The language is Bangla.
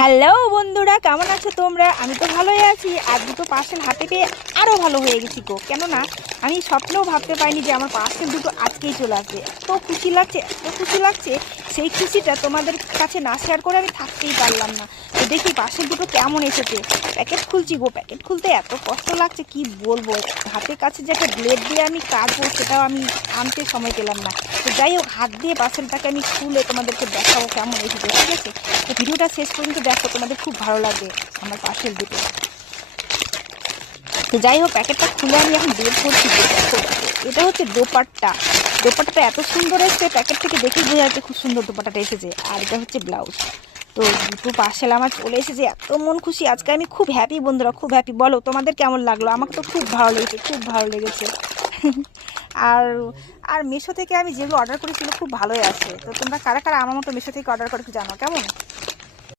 হ্যালো বন্ধুরা, কেমন আছো তোমরা? আমি তো ভালোই আছি। আর দুটো পার্সেল হাতে পেয়ে আরও ভালো হয়ে গেছি গো। কেননা আমি স্বপ্নেও ভাবতে পারিনি যে আমার পার্সেল দুটো আজকেই চলে আসবে। এত খুশি লাগছে, এত খুশি লাগছে, সেই খুশিটা তোমাদের কাছে না শেয়ার করে আমি থাকতেই পারলাম না। তো দেখি পার্সেল দুটো কেমন এসেছে। প্যাকেট খুলছি গো, প্যাকেট খুলতে এত কষ্ট লাগছে কি বলবো। হাতের কাছে যে একটা ব্লেড দিয়ে আমি কাটবো সেটাও আমি আনতে সময় পেলাম না। তো যাই হোক, হাত দিয়ে পার্সেলটাকে আমি খুলে তোমাদেরকে দেখাবো কেমন এসেছে, ঠিক আছে? তো ভিডিওটা শেষ পর্যন্ত দেখো, তোমাদের খুব ভালো লাগবে আমার পার্সেল দুটো। তো যাই হোক, প্যাকেটটা খুলে আমি এখন বের করছি। দেখো, এটা হচ্ছে দোপাট্টা। দোপাট্টাটা এত সুন্দর এসেছে, প্যাকেট থেকে দেখেই বোঝা যাচ্ছে খুব সুন্দর দোপাট্টাটা এসেছে। আর এটা হচ্ছে ব্লাউজ। তো দুটো পার্সেল আমার চলে এসেছে, এত মন খুশি আজকে। আমি খুব হ্যাপি বন্ধুরা, খুব হ্যাপি। বলো তোমাদের কেমন লাগলো? আমাকে তো খুব ভালো লেগেছে, খুব ভালো লেগেছে। আর আর মিশো থেকে আমি যেগুলো অর্ডার করেছিল খুব ভালোই আছে। তো তোমরা কারা কারা আমার মতো মিশো থেকে অর্ডার করে একটু জানো কেমন।